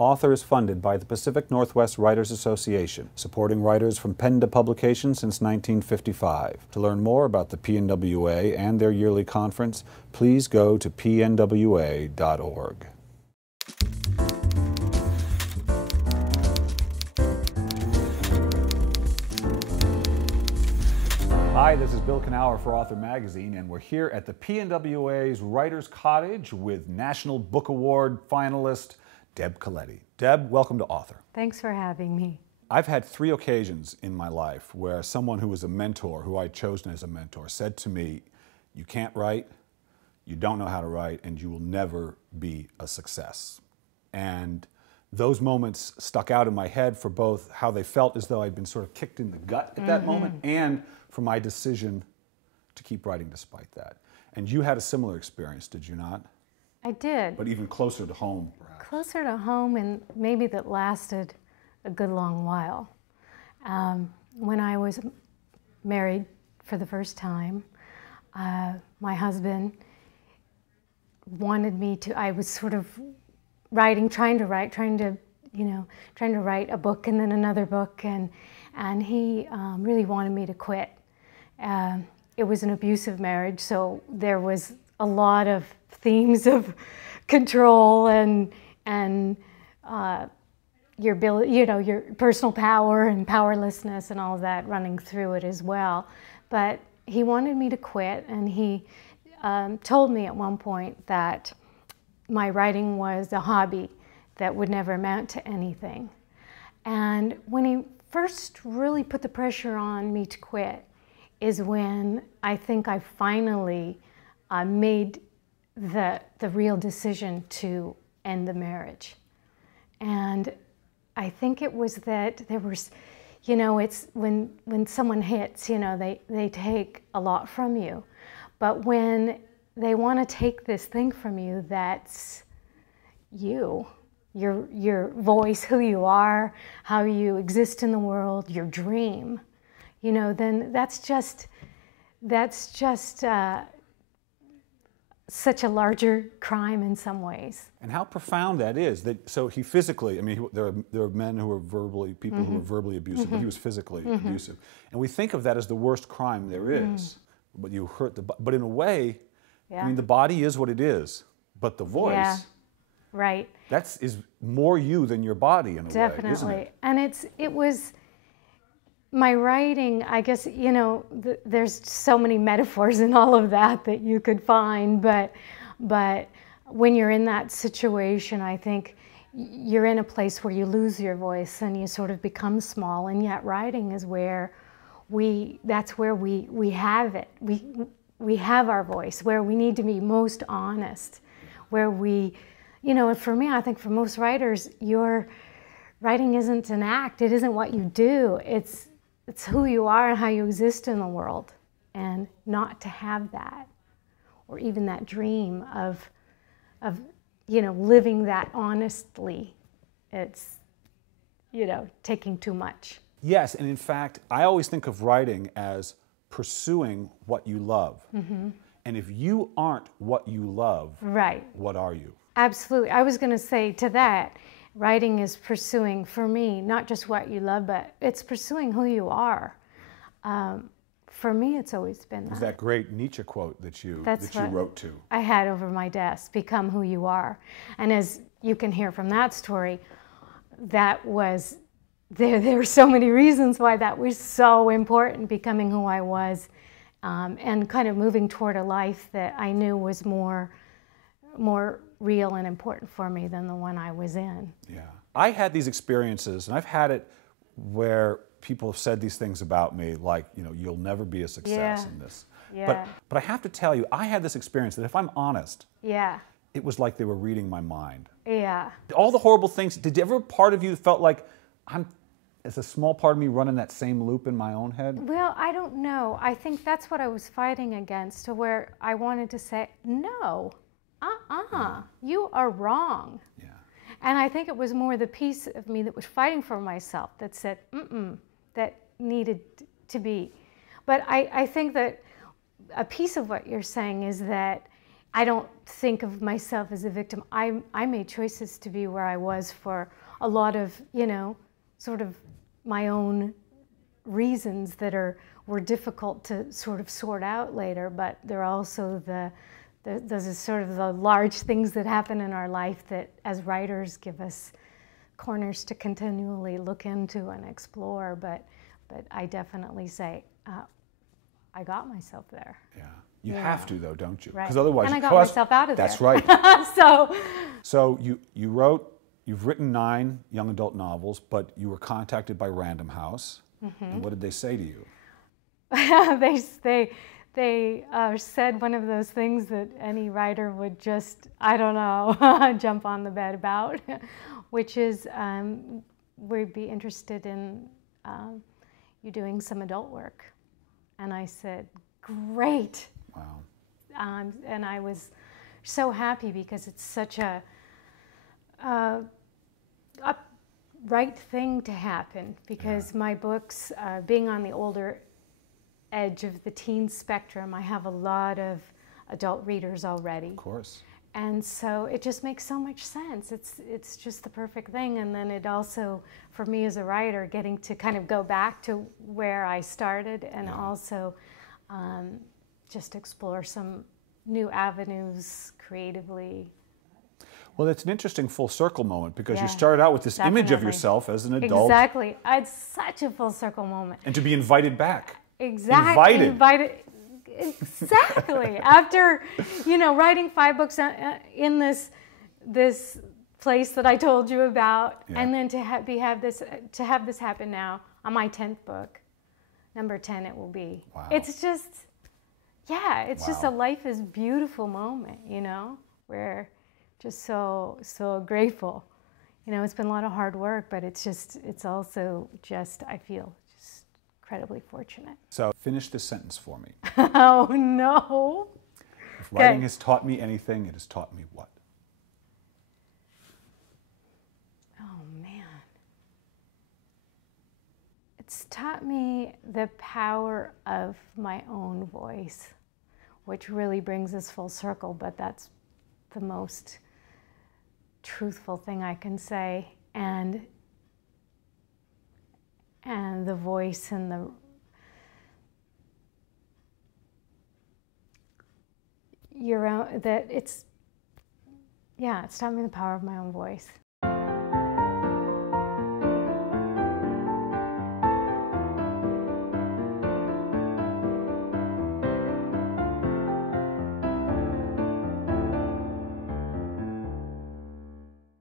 Author is funded by the Pacific Northwest Writers Association, supporting writers from pen to publication since 1955. To learn more about the PNWA and their yearly conference, please go to pnwa.org. Hi, this is Bill Kenower for Author Magazine, and we're here at the PNWA's Writers Cottage with National Book Award finalist Deb Caletti. Deb, welcome to Author. Thanks for having me. I've had 3 occasions in my life where someone who was a mentor, who I'd chosen as a mentor, said to me, you can't write, you don't know how to write, and you will never be a success. And those moments stuck out in my head for both how they felt as though I'd been sort of kicked in the gut at that moment, and for my decision to keep writing despite that. And you had a similar experience, did you not? I did. But even closer to home, perhaps. Closer to home, and maybe that lasted a good long while. When I was married for the first time, my husband wanted me to, I was sort of trying to write a book and then another book, and he really wanted me to quit. It was an abusive marriage, so there was a lot of themes of control and your ability, your personal power and powerlessness and all of that running through it as well. But he wanted me to quit, and he told me at one point that my writing was a hobby that would never amount to anything. And when he first really put the pressure on me to quit is when I think I finally made the real decision to end the marriage. And I think it was that there was, it's when someone hits, they take a lot from you. But when they want to take this thing from you that's you, your voice, who you are, how you exist in the world, your dream, then that's just such a larger crime in some ways. And how profound that is. So he physically, there are men who are people who are verbally abusive, but he was physically abusive. And we think of that as the worst crime there is. But you hurt but in a way, the body is what it is, but the voice, right, is more you than your body in a Definitely. way, isn't it? And it was my writing, I guess, there's so many metaphors in all of that you could find, but when you're in that situation, I think you're in a place where you lose your voice and you sort of become small, and yet writing is where that's where we have it. We have our voice, where we need to be most honest, where for me, I think for most writers, your writing isn't an act, it isn't what you do, it's who you are and how you exist in the world. And not to have that, or even that dream of living that honestly, it's, taking too much. Yes, and in fact, I always think of writing as pursuing what you love. And if you aren't what you love, right, what are you? Absolutely. I was going to say to that, writing is pursuing, for me, not just what you love, but it's pursuing who you are. For me, it's always been that. It was that great Nietzsche quote that you wrote to. I had over my desk, become who you are. And as you can hear from that story, that was, there were so many reasons why that was so important, becoming who I was, and kind of moving toward a life that I knew was more real and important for me than the one I was in. Yeah. I had these experiences, and I've had it where people have said these things about me, like, you'll never be a success in this. Yeah. But I have to tell you, I had this experience that if I'm honest, it was like they were reading my mind. Yeah. All the horrible things, did ever part of you felt like, is a small part of me running that same loop in my own head? Well, I don't know. I think that's what I was fighting against, to where I wanted to say, no, you are wrong. Yeah. And I think it was more the piece of me that was fighting for myself that said, that needed to be. But I think that a piece of what you're saying is that I don't think of myself as a victim. I made choices to be where I was for a lot of, you know, sort of my own reasons that were difficult to sort of sort out later, but they're also those are sort of the large things that happen in our life that as writers give us corners to continually look into and explore, but I definitely say I got myself there. Yeah. You have to, though, don't you? Right. Because otherwise, and I got myself out of there. That's right. So you've written 9 young adult novels, but you were contacted by Random House. And what did they say to you? They said one of those things that any writer would just, I don't know, jump on the bed about, which is we'd be interested in you doing some adult work. And I said, great. Wow. And I was so happy because it's such a right thing to happen, because my books, being on the older edge of the teen spectrum, I have a lot of adult readers already. Of course. And so it just makes so much sense. It's just the perfect thing. And then it also, for me as a writer, getting to kind of go back to where I started and also just explore some new avenues creatively. Well, it's an interesting full circle moment, because you started out with this image of yourself as an adult. Exactly. It's such a full circle moment. And to be invited back. Exactly. Invited. Exactly. After, you know, writing 5 books in this place that I told you about, and then to have this happen now on my 10th book, number 10 it will be. Wow. It's just, it's just a life is beautiful moment, you know, where just so grateful. You know, it's been a lot of hard work, but it's also just, I feel just incredibly fortunate. So finish this sentence for me. Oh no. If writing has taught me anything, it has taught me what? Oh man. It's taught me the power of my own voice, which really brings us full circle, but that's the most truthful thing I can say, and the voice and your own, that it's taught me the power of my own voice.